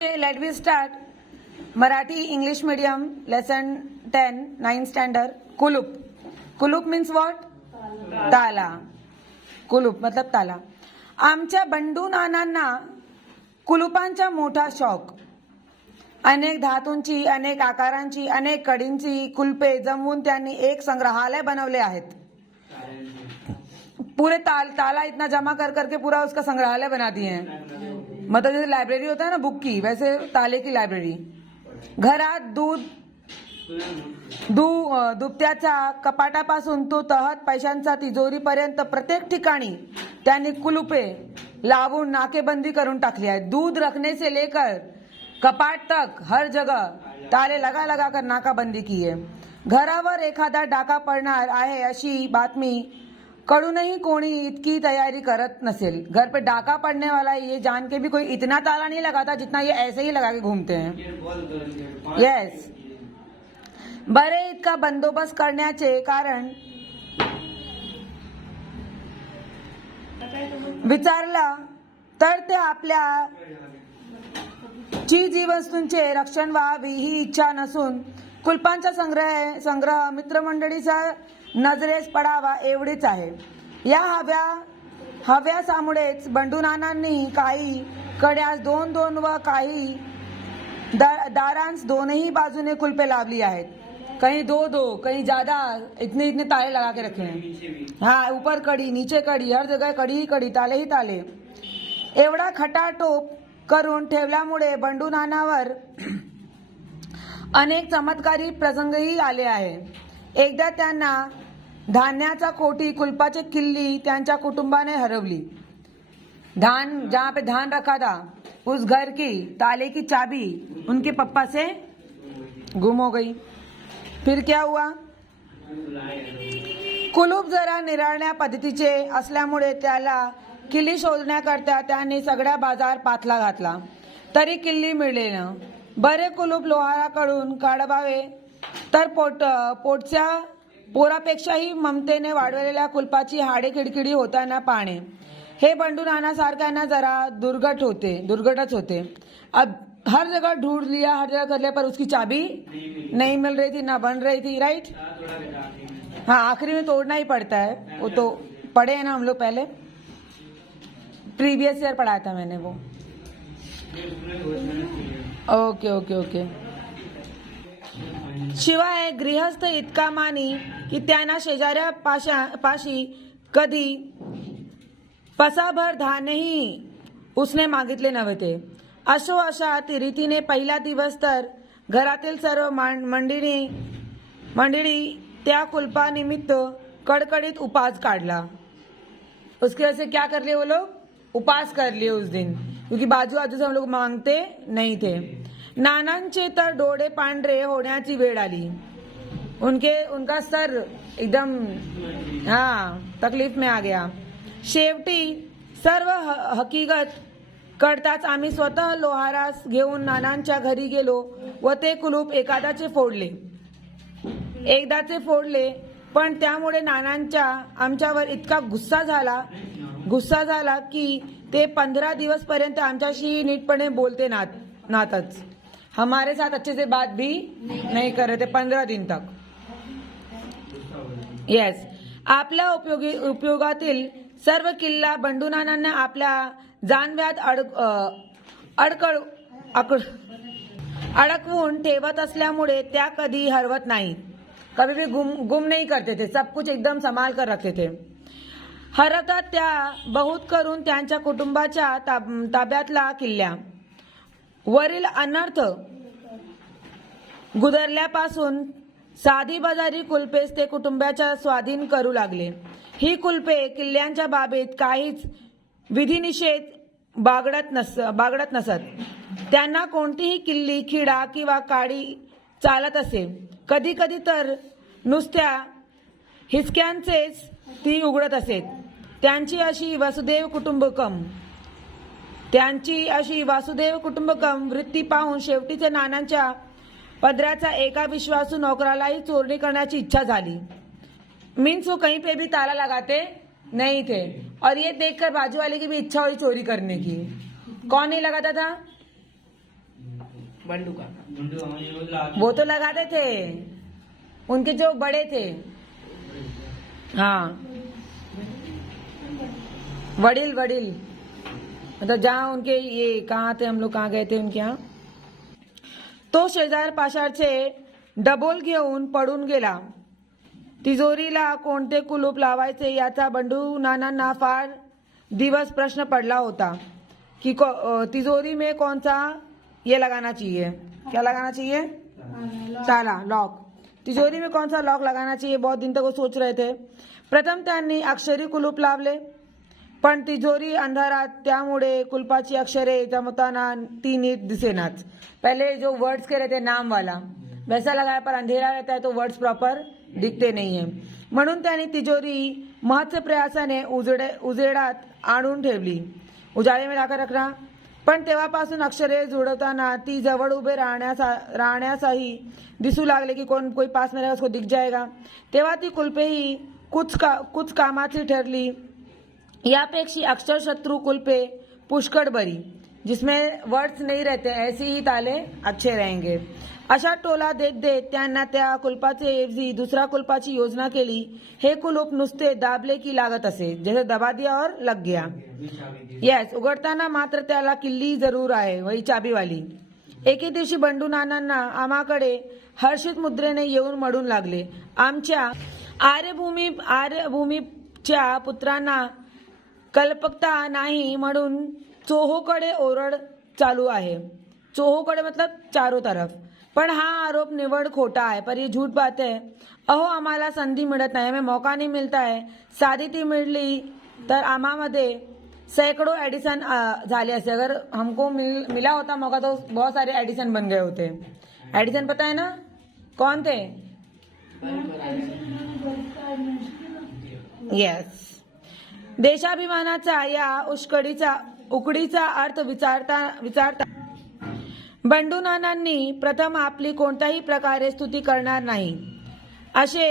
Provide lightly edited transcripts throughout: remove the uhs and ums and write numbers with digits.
Let me start Marathi English medium lesson 10 9th standard कुलूप. कुलूप means what? ताला. कुलूप मतलब ताला. आमच्या बंडू नानांना कुलूपांचा मोठा शौक. अनेक धातूंची, अनेक आकारांची, अनेक कडींची कुलपे जमवून त्यांनी एक संग्रहालय बनवले आहेत. पूरे ताला इतना जमा कर करके पूरा उसका संग्रहालय बना दिए हैं. मतलब जैसे लाइब्रेरी होता है ना बुक की, वैसे ताले की लाइब्रेरी. घरात दुपत्याचा कपाटापासून तो तहत पैशांचा तिजोरीपर्यंत प्रत्येक ठिकाणी त्यांनी कुलुपे लावून नाकेबंदी करून टाकली आहे. दूध रखने से लेकर कपाट तक हर जगह ताले लगा लगा कर नाकाबंदी की है. घरावर एखादा डाका पडणार आहे अशी बातमी कड़ूनही कोणी इतकी तैयारी करत नसेल. घर पे डाका पड़ने वाला ये जान के भी कोई इतना ताला नहीं लगाता जितना ये ऐसे ही लगा के घूमते हैं. यस. बरे इतका बंदोबस्त करण्याचे कारण विचारला तर ते आपल्या चीजवस्तूंचे रक्षण व्हावी ही इच्छा नसून कुलपांचा संग्रह मित्रमंडळीचा नजरेस पडावा एवढीच आहे. या हव्यासामुळेच बंडू नानांनी काही कड्यास दोन दोन व काही दारांस दोनही बाजूने कुलपे लावली आहेत. कहीं दो कहीं ज्यादा इतने ताले लगा के रखे हैं. हाँ, ऊपर कड़ी, नीचे कड़ी, हर जगह कड़ी ही कड़ी, ताले ही ताले. एवढा खटाटोप करून ठेवल्यामुळे बंडू नानावर अनेक चमत्कारी प्रसंगही आले आहे. एकदा त्यांना धान्याचा कोठी कुलपाची किल्ली त्यांच्या कुटुंबाने हरवली. जहाँ पे धान रखा था उस घर की ताले की चाबी उनके पप्पा से गुम हो गई. फिर क्या हुआ? कुलूप जरा निराळ्या पद्धतीचे असल्यामुळे त्याला किल्ली शोधण्याकरता त्यांनी सगळ्या बाजार पाथला घातला, तरी किल्ली मिळले न. बरे कुलूप लोहाराकडून काढवावे तर पोटच्या पोरापेक्षाही ममतेने वाढवलेल्या कुलपाची हाडे खिडखिडी होताना पाहणे हे बंडू नाना सारख्यांना जरा दुर्घटच होते. अब हर जगह ढूंढ लिया, हर जगह कर लिया, पर उसकी चाबी नहीं मिल रही थी, ना बन रही थी. राइट. हाँ, आखिरी में तोड़ना ही पड़ता है. वो तो पढ़े हैं ना हम लोग, पहले प्रीवियस ईयर पढ़ाया था मैंने वो. Okay okay okay. शिवाय गृहस्थ इतका मानी की त्यांना शेजाऱ्या पाशी कधी पसाभर धान्यही उसने मागितले नव्हते. अशा रीतीने पहिला दिवस तर घरातील सर्व मंडळी त्या कुलपानिमित्त कडकडीत उपास काढला. उसके वजह से क्या कर लिए वो लोग? उपास कर लिए उस दिन, क्योंकि बाजू से हम लोग मांगते नहीं थे. नानांचे तर डोळे पांढरे होण्याची वेळ आली. उनका सर एकदम तकलीफ में आ गया. शेवटी सर्व हकीकत कळताच आम्ही स्वतः लोहारास घेऊन नानांच्या घरी गेलो व ते कुलूप एकदाचे फोडले. पण त्यामुळे नानांच्या आमच्यावर इतका गुस्सा झाला की ते 15 दिवस पर्यंत आमच्याशी नीटपणे बोलते नातच. हमारे साथ अच्छे से बात भी नहीं कर रहे थे 15 दिन तक. यस. आपल्या उपयोगातील सर्व किल्ला बंडू नानांना आपल्या जानव्यात अडकवून ठेवत असल्यामुळे त्या कधी हरवत नाही. कभी भी गुम नहीं करते थे. सब कुछ एकदम संभाल कर रखते थे. हरवतात त्या बहुत करून त्यांच्या कुटुंबाच्या ताब्यातला किल्ल्या. वरील अनर्थ गुदरल्यापासून साधी बाजारी कुलपेस ते कुटुंबाच्या स्वाधीन करू लागले. ही कुलपे किल्ल्यांच्या बाबतीत काहीच विधिनिषेध बागडत नसत. त्यांना कोणतीही किल्ली, खिडा किंवा काडी चालत असे. कधी कधी तर नुसत्या हिसक्यांचेच ती उघडत असेत. त्यांची अशी वासुदेव कुटुंबकम वृत्ती पाहून शेवटीचे नानांच्या पदराचा एका विश्वासू नौकरालाही चोरी करण्याची इच्छा झाली. मीन्स वो कहीं पे भी ताला लगाते नहीं थे और ये देखकर बाजू वाले की भी इच्छा हुई चोरी करने की. कौन नहीं लगाता था? बंडू का वो तो लगाते थे, उनके जो बड़े थे। हाँ, वडील वडील, मतलब जहाँ उनके ये कहाँ थे, हम लोग कहाँ गए थे उनके यहाँ। तो शेजार पाशारचे डबोल घेऊन पडून गेला. तिजोरीला कोणते कुलूप लावायचे याचा बंडू नानांना फार दिवस प्रश्न पडला होता कि तिजोरी में कौन सा ये लगाना चाहिए, क्या लगाना चाहिए, ताला, लॉक। तिजोरी में कौन सा लॉक लगाना चाहिए, बहुत दिन तक वो सोच रहे थे. प्रथम त्यांनी अक्षरी कुलूप लावले, पण तिजोरी अंधारात, त्यामुळे कुलपाची अक्षरे जमताना ती नीट दिसेनाच. पहले जो वर्ड्स के रहते नाम वाला वैसा लगाया, पर अंधेरा रहता है तो वर्ड्स प्रॉपर दिखते नहीं है. म्हणून त्यांनी तिजोरी महत्व प्रयासाने उजेडात आणून ठेवली, उजाळे में लाकर रखना. पण तेव्हापासून अक्षरे जुळवताना ती जवळ उभे राहण्यासही दिसू लागले की कोई पास में रहेगा उसको दिख जाएगा. तेव्हा ती कुलपेही कुछ कामाची ठरली. यापेक्षा अक्षरशत्रू कुलपे पुष्कळ बरी, जिसमें वर्ड्स नहीं रहते, ऐसे ही ताले अच्छे रहेंगे. अशा टोला देत देत त्यांना त्या कुलपाचे ऐवजी दुसरा कुलपाची योजना केली. हे कुलूप नुसते दाबले की लागत असे, जैसे दबा दिया और लग गया. यस, उघडताना मात्र त्याला किल्ली जरूर आहे, वही चाबी वाली. एके दिवशी बंडू नानांना आम्हाकडे हर्षित मुद्रेने येऊन म्हणून लागले, आमच्या आर्यभूमीच्या पुत्रांना कल्पकता नाही म्हणून चोहोकडे ओरड चालू आहे. चोहोकडे मतलब चारों तरफ. पण हा आरोप निवड खोटा आहे, पर ये झूठ बात है. अहो, आम्हाला संधी मिळत नाही, हमें मौका नहीं मिलता है. साधी ती मिळली तर आम्हामध्ये सैकड़ों एडिशन झाले असते. अगर हमको मिला होता मौका तो बहुत सारे एडिशन बन गए होते. एडिशन पता है ना कौन थे? यस. देशाभिमानाचा या उकडीचा अर्थ विचारता बंडू नानांनी प्रथम आपली कोणत्याही प्रकारे स्तुती करणार नाही असे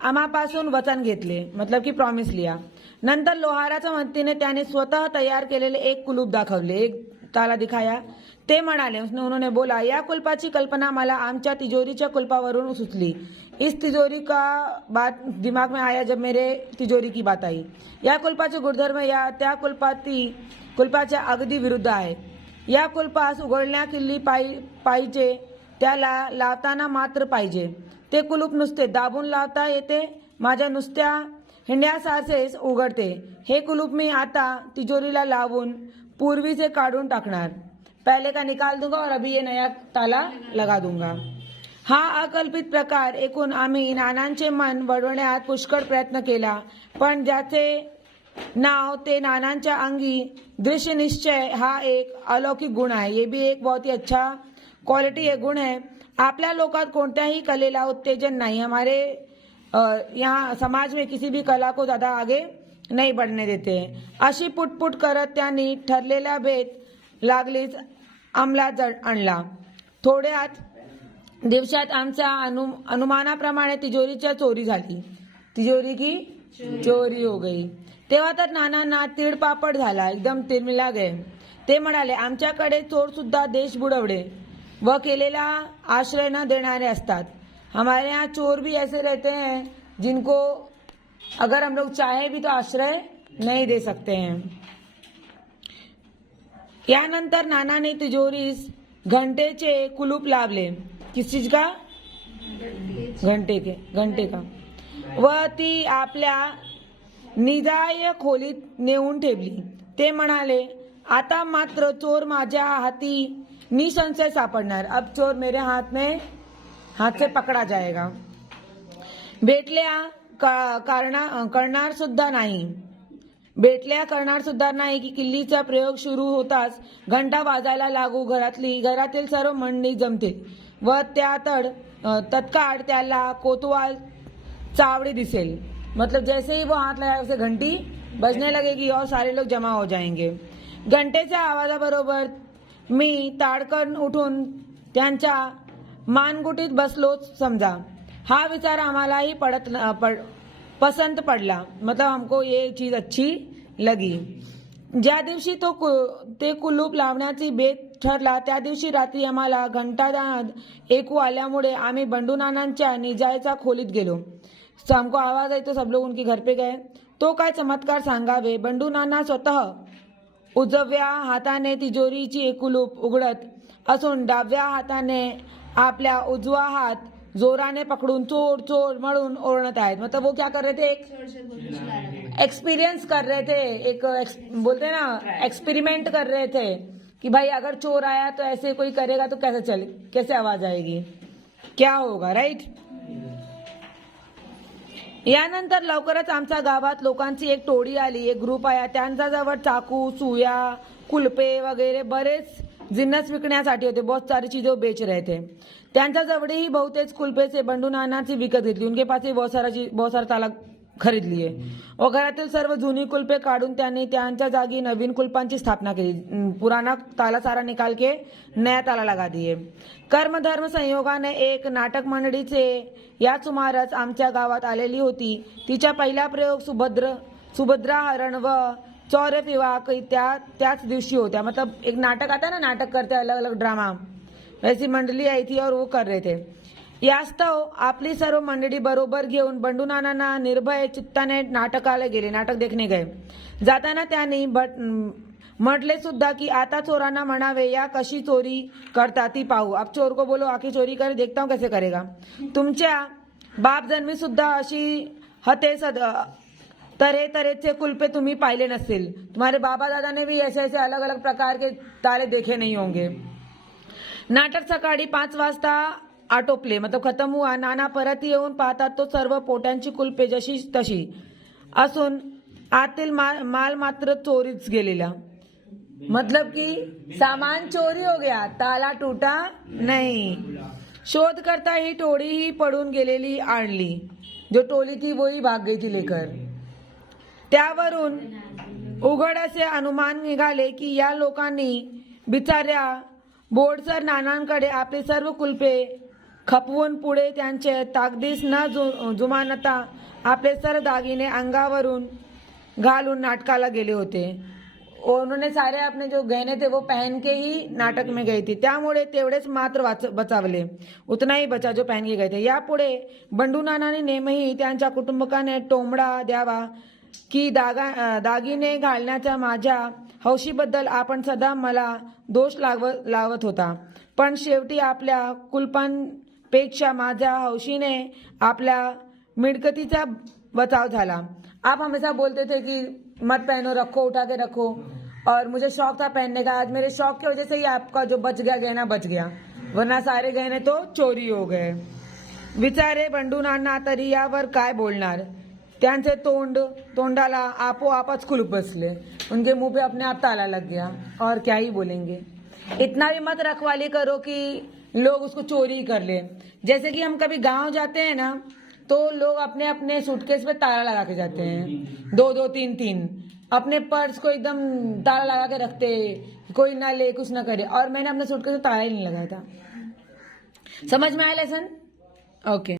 आम्हापासून वचन घेतले, मतलब की प्रॉमिस लिया. नंतर लोहाराच्या मदतीने त्याने स्वतः तयार केलेले एक कुलूप दाखवले, एक ताला दिखाया. ते म्हणाले, उन्होंने बोला, या कुलपाची कल्पना मला आमच्या तिजोरीच्या कुलपावरून सुचली. इस तिजोरी का बात दिमाग में आया जब मेरे तिजोरी की बात आई. या कुलपाचे गुणधर्म या त्या कुलपाच्या अगदी विरुद्ध आहे. या कुलपास उघडल्या किल्ली पाहिजे, त्याला लावताना मात्र पाहिजे. ते कुलूप नुसते दाबून लावता येते, माझ्या नुसत्या हिंड्यासारखेच उघडते. हे कुलूप मी आता तिजोरीला लावून पूर्वीचे काढून टाकणार. पहले का निकाल दूंगा और अभी ये नया ताला लगा दूंगा. हा अकल्पित प्रकार ऐकून आम्ही नानांचे मन वळवण्यात पुष्कळ प्रयत्न केला, पण ज्याचे नाव ते नानांच्या अंगी दृश्य निश्चय हा एक अलौकिक गुण आहे. ये भी एक बहुत ही अच्छा क्वालिटी है, गुण है. आपल्या लोकात कोणत्याही कलेला उत्तेजन नाही. हमारे यहाँ समाज में किसी भी कला को ज्यादा आगे नहीं बढ़ने देते. अशी पुटपुट करत त्यांनी ठरलेला भेद लागलीच अंमलात आणला. थोड्याच दिवसात आमच्या अनुमानाप्रमाणे तिजोरीच्या चोरी झाली. तिजोरी की चोरी हो गई. तेव्हा तर नानांना तीळपापड झाला, एकदम तिरमिला गए. ते म्हणाले, आमच्याकडे चोर सुद्धा देश बुडवणे व केलेला आश्रय न देणारे असतात. हमारे यहाँ चोर भी ऐसे रहते हैं जिनको अगर हम लोग चाहे भी तो आश्रय नहीं दे सकते हैं. यानंतर नानाने तिजोरीस घंटेचे कुलूप लावले. किस चीज का? घंटे का. व ती आपल्या निजाय खोलीत नेऊन ठेवली. ते म्हणाले, आता मात्र चोर माझ्या हाती निसंशय सापडणार. अब चोर मेरे हाथ से पकड़ा जाएगा. भेटल्या करणार सुद्धा नाही की किल्लीचा प्रयोग सुरू होताच घंटा वाजायला लागू. घरातील सर्व मंडळी जमतील व तत्काळ त्याला कोतवाल चावडी दिसेल. मतलब जैसे ही वो हाथ लगाएगा उसे घंटी बजने लगेगी और सारे लोग जमा हो जाएंगे. घंटेच्या आवाजाबरोबर मी ताडकन उठून त्यांच्या मानगुटीत बसलोच समजा. हा विचार आम्हालाही पसंत पडला. मतलब हमको ये चीज अच्छी लगी. ज्या दिवशी ते कुलूप लावण्याची बेत ठरला त्या दिवशी रात्री आम्हाला घंटानाद ऐकू आल्यामुळे आम्ही बंडू नानांच्या निजायच्या खोलीत गेलो. हमको आवाज आई तो सब लोग उनके घर पे गए. तो काय चमत्कार सांगावे. बंडू नाना स्वतः उजव्या हाताने तिजोरीची एक कुलूप उघडत असून डाव्या हाताने आपल्या उजवा हात जोराने पकडून चोर चोर म्हणून ओरडत आहेत. मतलब वो क्या कर रहे थे, एक एक्सपीरियंस कर रहे थे, बोलते हैं ना एक्सपेरिमेंट कर रहे थे कि भाई अगर चोर आया तो ऐसे कोई करेगा तो कैसे आवाज आएगी, क्या होगा, राईट. यानंतर लवकरच आमच्या गावात लोकांची एक टोळी आली, एक ग्रुप आया. त्यांच्याजवळ चाकू, सुया, कुलपे वगैरे बरेच जिन्नस विकण्यासाठी होते. बहुत सारी चीजें वो बेच रहे थे. त्यांच्याजवळही बहुतेक कुलपे से बंडू नानाची विकत घेतली. उनके पास ही बहुत सारा ताला खरीद लिए. व घरातील सर्व जुनी कुलपे काढून त्यांनी त्यांच्या जागी नवीन कुलपांची स्थापना केली. पुराना ताला सारा निकाल के नया ताला लगा दिए. कर्मधर्म संयोगाने एक नाटक मंडळीचे या सुमारास आमच्या गावात आलेली होती. तिचा पहिला प्रयोग सुभद्रा हरण व चौर्य विवाह त्याच दिवशी होत्या. मतलब एक नाटक आता ना, नाटक करते अलग अलग ड्रामा, वैसी मंडली आई थी और वो कर रहे थे. यास्तव आपली सर्व मंडळी बरोबर घेऊन बंडू नानांना निर्भय चित्ताने नाटकाला गेले, नाटक देखने गए. जाताना त्यांनी म्हटले सुद्धा की आता चोरांना म्हणावे या कशी चोरी करता ती पाहू. अब चोर को बोलो आखी चोरी करे, देखता हूं कैसे करेगा. तुमच्या बाप जन्मी सुद्धा अशी हते तरह तरह से कुलपे तुम्ही पाहिले नसतील. तुम्हारे बाबा दादा ने भी ऐसे ऐसे अलग अलग प्रकार के ताले देखे नहीं होंगे. नाटक सकाळी 5 वाजता आटोपले, मतलब खतम हुआ. नाना परत येऊन पाहतात तो सर्व पोट्यांची कुलपे जशी तशी असून आतील माल मात्र चोरीच गेलेला. मतलब कि सामान चोरी हो गया, ताला टूटा नहीं. शोध करता ही टोळी ही पडून गेलेली आणली. जो टोली थी वही भाग गई थी लेकर. त्यावरून उघड असे अनुमान निघाले की या लोकांनी बिचाऱ्या बोडसर नानांकडे आपले सर्व कुलपे खपवून पुढे त्यांचे ताकदीस न जुमानता आपले सर्व दागिने अंगावरून घालून नाटकाला गेले होते. उन्होंने सारे अपने जो गहने थे वो पहन के ही नाटक में गए थे. त्यामुळे तेवढेच मात्र बचावले, उतना ही बचा जो पहन के गए थे. यापुढे बंडू नानांनी नेहमी त्यांच्या कुटुंबकाने टोमडा द्यावा की दागिने घालण्याच्या माझ्या हौशीबद्दल आपण सदा मला दोष लावत होता. पण शेवटी आपल्या कुलपांपेक्षा माझ्या हौशीने आपल्या मिळकतीचा बचाव झाला. आप हमेशा बोलते थे कि मत पहनो, रखो, उठा के रखो, और मुझे शौक था पहनने का. आज मेरे शौक की वजह से ही आपका जो बच गया गहना बच गया, वरना सारे गहने तो चोरी हो गए. विचारे बंडू नाना तरी यावर काय बोलणार. त्यांचे तोंडाला आपोआपच कुलूप बसले. उनके मुंह पे अपने आप ताला लग गया. और क्या ही बोलेंगे. इतना भी मत रखवाली करो कि लोग उसको चोरी कर ले. जैसे कि हम कभी गांव जाते हैं ना, तो लोग अपने अपने सूटकेस पे ताला लगा के जाते हैं, 2-2, 3-3. अपने पर्स को एकदम ताला लगा के रखते, कोई ना ले, कुछ ना करे. और मैंने अपने सूटकेस में ताला ही नहीं लगाया था. समझ में आया लेसन? ओके.